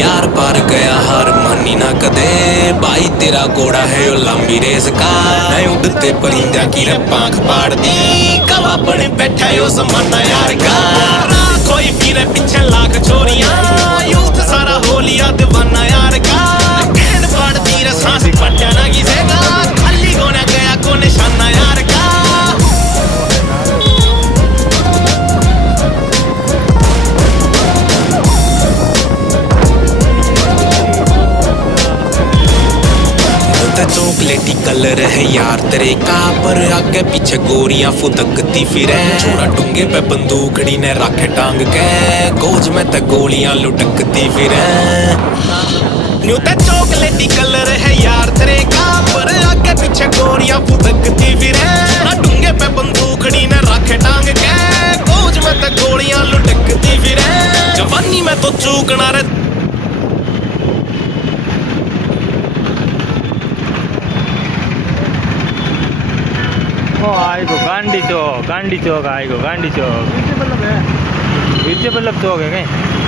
यार पार गया हार मानी ना कदे भाई तेरा घोड़ा है ओ लंबी रेस का मैं उड़ते परिंदा की रे पांख पाड़ दी कवा बने बैठा यो जमाना यार का कोई फिरे पीछे लाख चोरियां यूथ सारा हो लिया दीवाना यार का गेंद पाड़ दी रे सांस पट्टा ना गिसेगा खाली होने गया को निशाना यार का चॉकलेटी कलर है यार तेरे का पर आगे पीछे गोरियां फुदकती फिरे छोरा डूंगे पे बंदूकड़ी ने रखे टांग के गोज में ते गोलियां लुटकती फिरे न्यू ते चॉकलेटी कलर है यार तेरे का पर आगे पीछे गोरियां फुदकती फिरे छोरा डूंगे पे बंदूकड़ी ने रखे टांग के गोज में ते गोलियां लुटकती फिरे जवानी में तो चूकना रे आएगो गांडी चौक आएगो गांडी चौक विजय बल्लभ चौक है कहीं